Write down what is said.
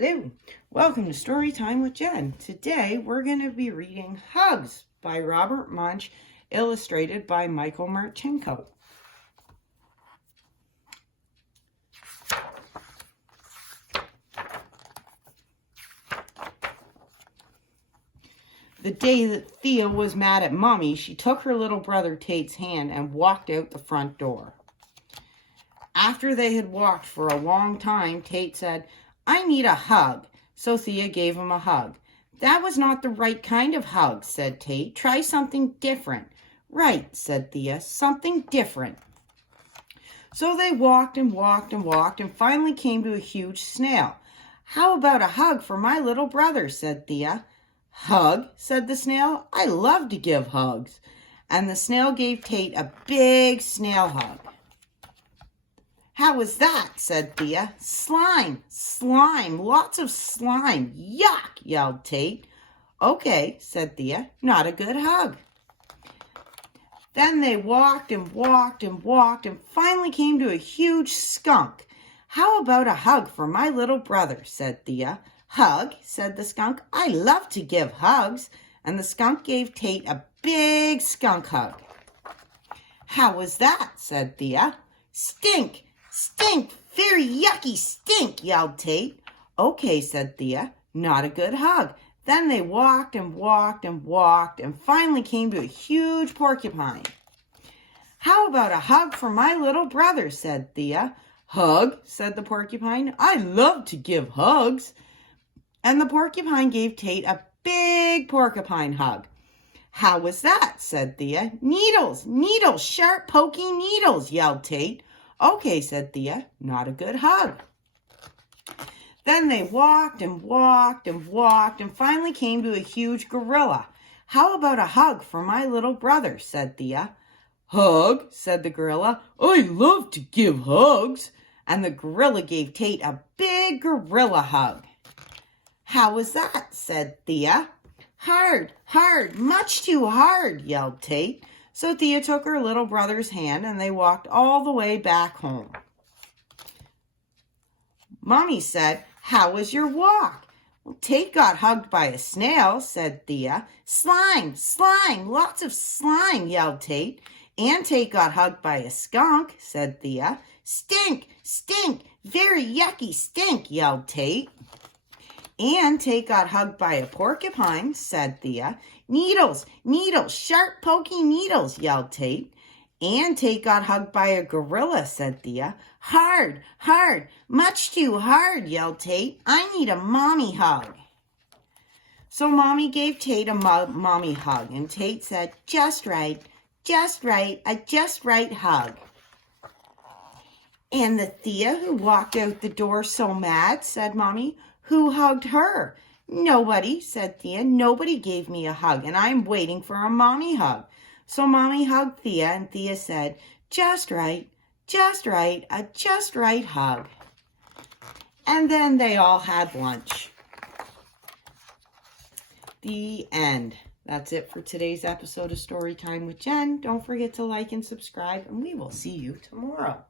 Hello, welcome to Story Time with Jen. Today we're going to be reading Hugs by Robert Munsch, illustrated by Micheal Martchenko. The day that Thea was mad at Mommy, she took her little brother Tate's hand and walked out the front door. After they had walked for a long time, Tate said, "I need a hug." So Thea gave him a hug. "That was not the right kind of hug," said Tate. "Try something different." "Right," said Thea, "something different." So they walked and walked and walked and finally came to a huge snail. "How about a hug for my little brother?" said Thea. "Hug?" said the snail. "I love to give hugs." And the snail gave Tate a big snail hug. "How was that?" said Thea. "Slime, slime, lots of slime. Yuck!" yelled Tate. "Okay," said Thea, "not a good hug." Then they walked and walked and walked and finally came to a huge skunk. "How about a hug for my little brother?" said Thea. "Hug?" said the skunk. "I love to give hugs." And the skunk gave Tate a big skunk hug. "How was that?" said Thea. "Stink! Stink! Very yucky stink!" yelled Tate. "Okay," said Thea, "not a good hug." Then they walked and walked and walked and finally came to a huge porcupine. "How about a hug for my little brother?" said Thea. "Hug?" said the porcupine. "I love to give hugs." And the porcupine gave Tate a big porcupine hug. "How was that?" said Thea. "Needles, needles, sharp, poky needles!" yelled Tate. "Okay," said Thea, "not a good hug." Then they walked and walked and walked and finally came to a huge gorilla. "How about a hug for my little brother?" said Thea. "Hug?" said the gorilla. "I love to give hugs." And the gorilla gave Tate a big gorilla hug. "How was that?" said Thea. "Hard, hard, much too hard!" yelled Tate. So Thea took her little brother's hand and they walked all the way back home. Mommy said, "How was your walk?" "Well, Tate got hugged by a snail," said Thea. "Slime, slime, lots of slime!" yelled Tate. "And Tate got hugged by a skunk," said Thea. "Stink, stink, very yucky stink!" yelled Tate. "And Tate got hugged by a porcupine," said Thea. "Needles, needles, sharp, poky needles!" yelled Tate. "And Tate got hugged by a gorilla," said Thea. "Hard, hard, much too hard!" yelled Tate. "I need a mommy hug." So Mommy gave Tate a mommy hug, and Tate said, just right, a just right hug." "And the Thea who walked out the door so mad," said Mommy, "who hugged her?" "Nobody," said Thea. "Nobody gave me a hug, and I'm waiting for a mommy hug." So Mommy hugged Thea, and Thea said, just right, a just right hug. And then they all had lunch. The end. That's it for today's episode of Storytime with Jen. Don't forget to like and subscribe, and we will see you tomorrow.